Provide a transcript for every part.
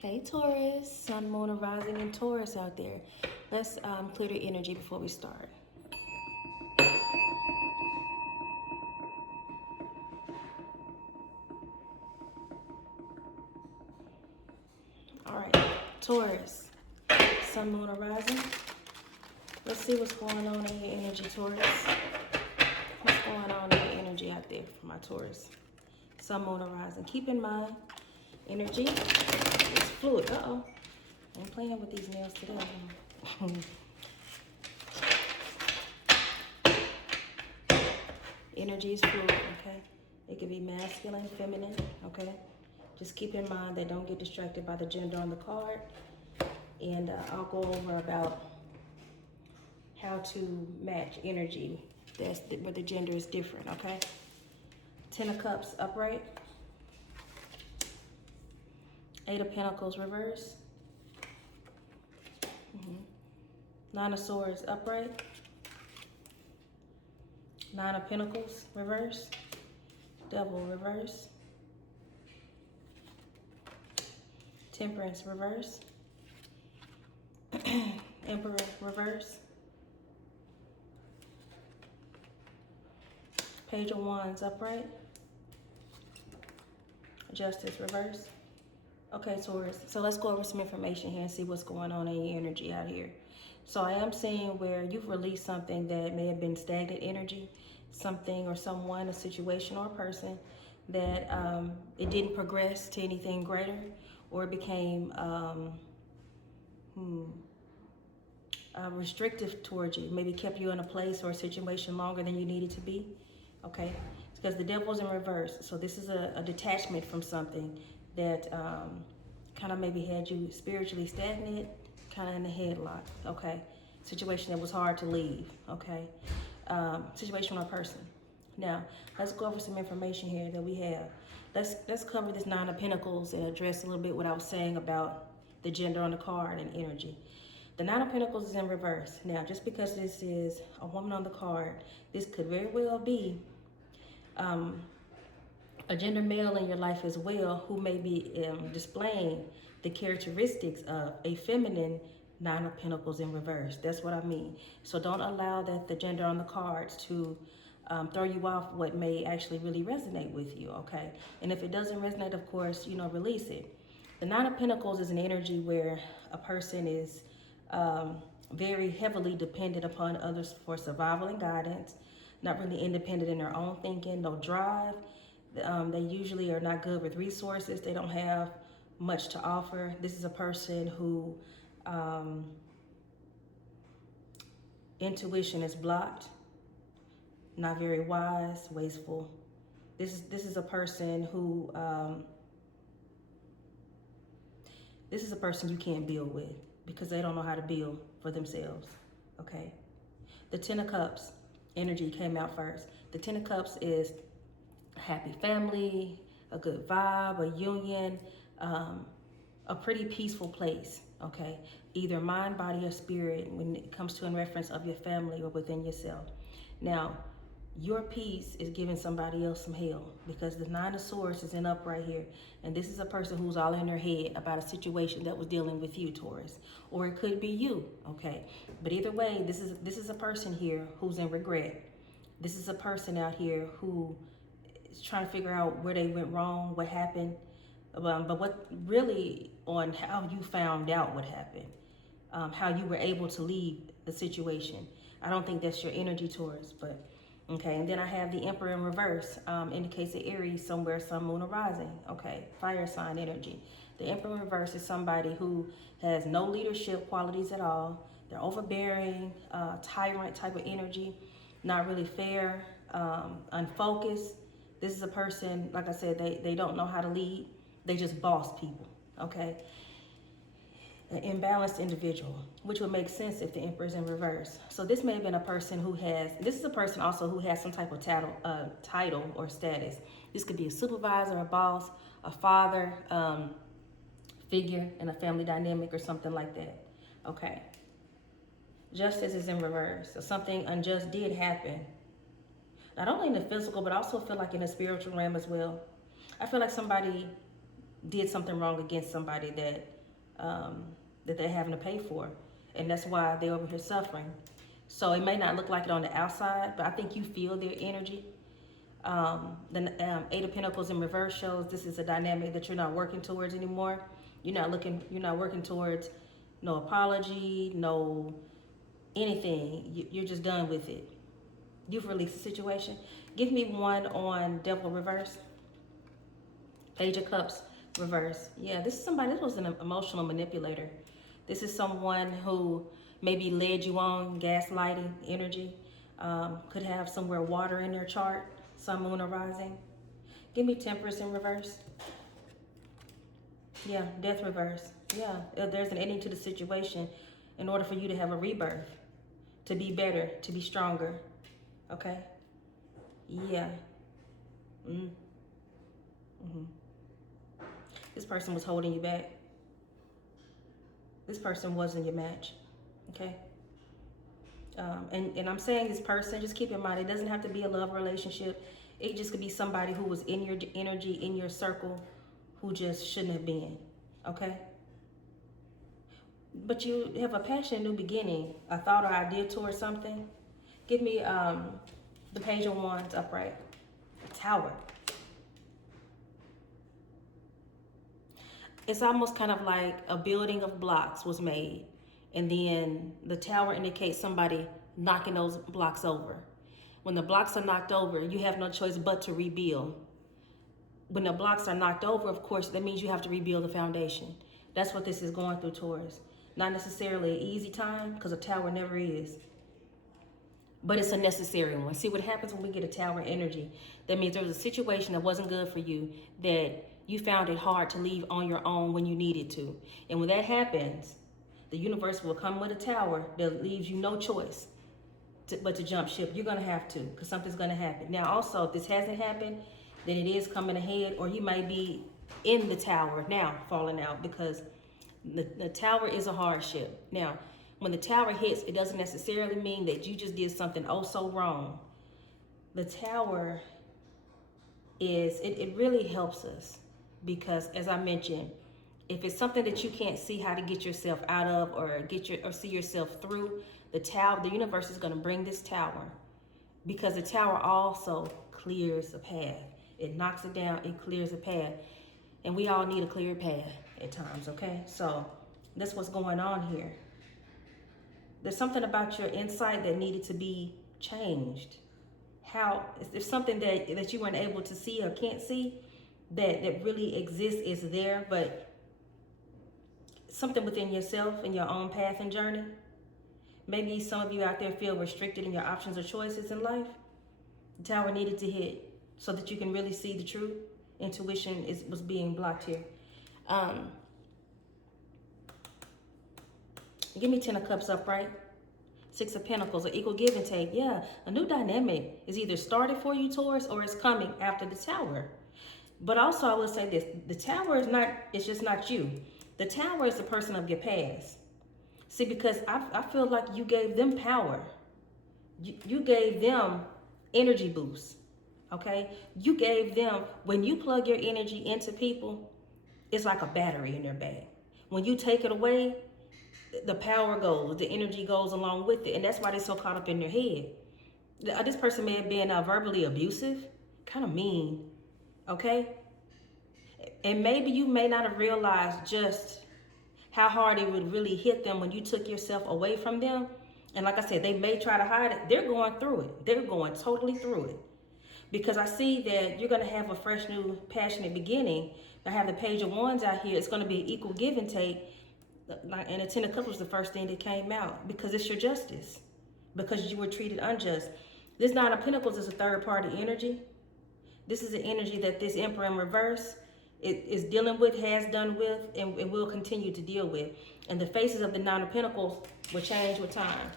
Hey Taurus, Sun, Moon, and Rising in Taurus out there. Let's clear the energy before we start. All right, Taurus, Sun, Moon, and Rising. Let's see what's going on in your energy, Taurus. What's going on in your energy out there for my Taurus? Sun, Moon, and Rising. Keep in mind, energy is fluid. Uh-oh. I'm playing with these nails today. Energy is fluid, okay? It can be masculine, feminine, okay? Just keep in mind that don't get distracted by the gender on the card. And I'll go over about how to match energy where the gender is different, okay? 10 of Cups upright. 8 of Pentacles reverse. 9 of Swords upright. 9 of Pentacles reverse. Devil reverse. Temperance reverse. Emperor reverse. Page of Wands upright. Justice reverse. Okay, Taurus. So let's go over some information here and see what's going on in your energy out here. So I am seeing where you've released something that may have been stagnant energy, something or someone, a situation or a person that it didn't progress to anything greater, or it became restrictive towards you, maybe kept you in a place or a situation longer than you needed to be, okay? Because the devil's in reverse. So this is a detachment from something that kind of maybe had you spiritually stagnant, kind of in the headlock, okay? Situation that was hard to leave, okay? Situation or person. Now, let's go over some information here that we have. Let's cover this 9 of Pentacles and address a little bit what I was saying about the gender on the card and energy. The 9 of Pentacles is in reverse. Now, just because this is a woman on the card, this could very well be a gender male in your life as well, who may be displaying the characteristics of a feminine 9 of Pentacles in reverse. That's what I mean. So don't allow that the gender on the cards to throw you off what may actually really resonate with you, okay? And if it doesn't resonate, of course, release it. The 9 of Pentacles is an energy where a person is very heavily dependent upon others for survival and guidance, not really independent in their own thinking, no drive. They usually are not good with resources. They don't have much to offer. This is a person who intuition is blocked, not very wise, wasteful. This is a person who this is a person you can't build with because they don't know how to build for themselves, okay? The 10 of Cups energy came out first. The 10 of Cups is a happy family, a good vibe, a union, a pretty peaceful place, okay? Either mind, body, or spirit when it comes to in reference of your family or within yourself. Now, your peace is giving somebody else some hell because the 9 of Swords is in upright here. And this is a person who's all in their head about a situation that was dealing with you, Taurus. Or it could be you, okay? But either way, this is a person here who's in regret. This is a person out here who is trying to figure out where they went wrong, what happened. But what really on how you found out what happened, how you were able to leave the situation. I don't think that's your energy, Taurus, but okay. And then I have the Emperor in reverse, indicates the Aries, somewhere, Sun, Moon, or Rising. Okay, fire sign energy. The Emperor in reverse is somebody who has no leadership qualities at all. They're overbearing, tyrant type of energy, not really fair, unfocused. This is a person, like I said, they don't know how to lead. They just boss people, okay? An imbalanced individual, which would make sense if the Emperor is in reverse. So this may have been a person who this is a person also who has some type of title or status. This could be a supervisor, a boss, a father figure in a family dynamic or something like that, okay? Justice is in reverse. So something unjust did happen, not only in the physical, but I also feel like in the spiritual realm as well. I feel like somebody did something wrong against somebody that that they're having to pay for, and that's why they're over here suffering. So it may not look like it on the outside, but I think you feel their energy. The Eight of Pentacles in reverse shows this is a dynamic that you're not working towards anymore. You're not working towards no apology, no anything. You're just done with it. You've released the situation. Give me one on Devil reverse. Page of Cups reverse. Yeah, this was an emotional manipulator. This is someone who maybe led you on, gaslighting energy. Could have somewhere water in their chart, sun, moon, or rising. Give me Temperance in reverse. Yeah, Death reverse. Yeah, there's an ending to the situation in order for you to have a rebirth, to be better, to be stronger. Okay? Yeah. This person was holding you back. This person wasn't your match. Okay? And I'm saying this person, just keep in mind, it doesn't have to be a love relationship. It just could be somebody who was in your energy, in your circle, who just shouldn't have been. Okay? But you have a passion, new beginning, a thought or idea towards something. Give me the Page of Wands upright. Tower. It's almost kind of like a building of blocks was made. And then the tower indicates somebody knocking those blocks over. When the blocks are knocked over, you have no choice but to rebuild. When the blocks are knocked over, of course, that means you have to rebuild the foundation. That's what this is going through, Taurus. Not necessarily an easy time, because a tower never is. But it's a necessary one. See what happens when we get a tower energy? That means there was a situation that wasn't good for you, that you found it hard to leave on your own when you needed to. And when that happens, the universe will come with a tower that leaves you no choice but to jump ship. You're going to have to, because something's going to happen. Now, also, if this hasn't happened, then it is coming ahead, or you might be in the tower now, falling out, because the tower is a hardship. Now, when the tower hits, it doesn't necessarily mean that you just did something oh so wrong. The tower it really helps us, because as I mentioned, if it's something that you can't see how to get yourself out of, or see yourself through, the universe is going to bring this tower, because the tower also clears a path. It knocks it down, it clears a path. And we all need a clear path at times, okay? So that's what's going on here. There's something about your insight that needed to be changed. If something that you weren't able to see or can't see, that really exists, is there, but something within yourself and your own path and journey. Maybe some of you out there feel restricted in your options or choices in life. The tower needed to hit so that you can really see the truth. Intuition was being blocked here. Give me 10 of Cups upright. 6 of Pentacles, an equal give and take. Yeah, a new dynamic is either started for you, Taurus, or it's coming after the tower. But also, I will say this. The tower it's just not you. The tower is the person of your past. See, because I feel like you gave them power. You gave them energy boosts, okay? You gave them, when you plug your energy into people, it's like a battery in their bag. When you take it away, the power goes, the energy goes along with it. And that's why they're so caught up in their head. This person may have been verbally abusive, kind of mean, okay? And maybe you may not have realized just how hard it would really hit them when you took yourself away from them. And like I said, they may try to hide it. They're going through it. They're going totally through it. Because I see that you're going to have a fresh, new, passionate beginning. I have the Page of Wands out here. It's going to be equal give and take. And the 10 of Cups was the first thing that came out. Because it's your justice. Because you were treated unjust. This 9 of Pentacles is a third party energy. This is an energy that this Emperor in reverse is dealing with, has done with, and will continue to deal with. And the faces of the 9 of Pentacles will change with time.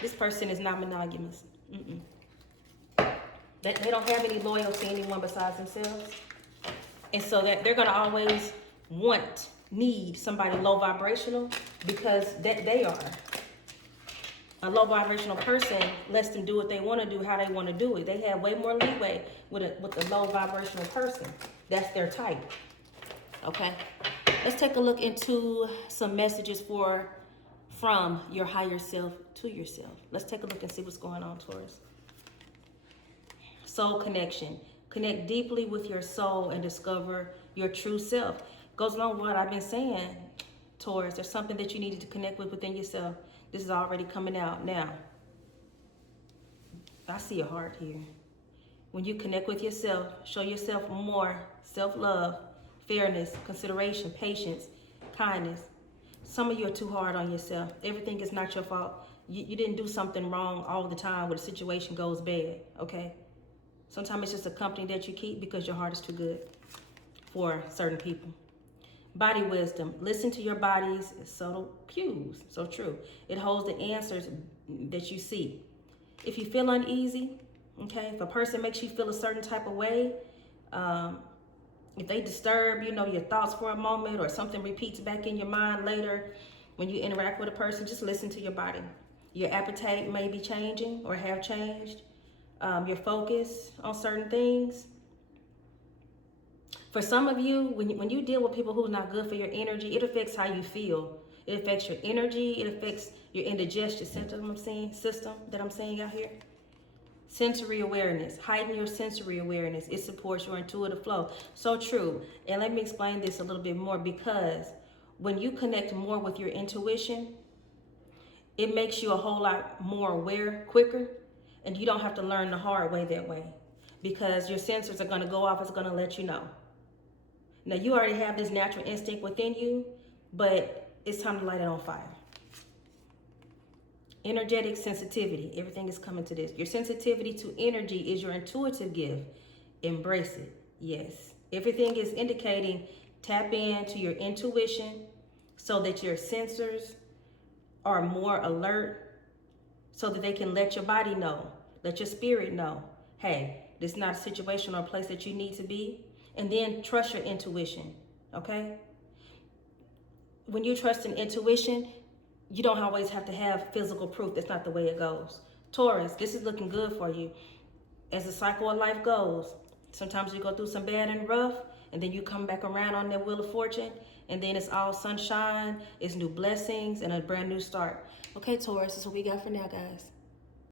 This person is not monogamous. They don't have any loyalty to anyone besides themselves. And so that they're going to always need somebody low vibrational, because they are. A low vibrational person lets them do what they want to do, how they want to do it. They have way more leeway with a low vibrational person. That's their type. Okay? Let's take a look into some messages from your higher self to yourself. Let's take a look and see what's going on, Taurus. Soul connection. Connect deeply with your soul and discover your true self. Goes along with what I've been saying, Taurus. There's something that you needed to connect with within yourself. This is already coming out now. I see a heart here. When you connect with yourself, show yourself more self-love, fairness, consideration, patience, kindness. Some of you are too hard on yourself. Everything is not your fault. You didn't do something wrong all the time where the situation goes bad, okay? Sometimes it's just a company that you keep because your heart is too good for certain people. Body wisdom. Listen to your body's subtle cues. So true. It holds the answers that you seek. If you feel uneasy, okay, if a person makes you feel a certain type of way, if they disturb, your thoughts for a moment, or something repeats back in your mind later when you interact with a person, just listen to your body. Your appetite may be changing or have changed. Your focus on certain things. For some of you, when you deal with people who's not good for your energy, it affects how you feel. It affects your energy. It affects your indigestion system that I'm saying out here. Sensory awareness. Heighten your sensory awareness. It supports your intuitive flow. So true. And let me explain this a little bit more, because when you connect more with your intuition, it makes you a whole lot more aware quicker, and you don't have to learn the hard way that way, because your sensors are going to go off. It's going to let you know. Now, you already have this natural instinct within you, but it's time to light it on fire. Energetic sensitivity. Everything is coming to this. Your sensitivity to energy is your intuitive gift. Embrace it. Yes. Everything is indicating tap into your intuition so that your sensors are more alert, so that they can let your body know, let your spirit know, hey, this is not a situation or a place that you need to be. And then trust your intuition, okay? When you trust in intuition, you don't always have to have physical proof. That's not the way it goes. Taurus, this is looking good for you. As the cycle of life goes, sometimes you go through some bad and rough, and then you come back around on that wheel of fortune, and then it's all sunshine, it's new blessings, and a brand new start. Okay, Taurus, this is what we got for now, guys.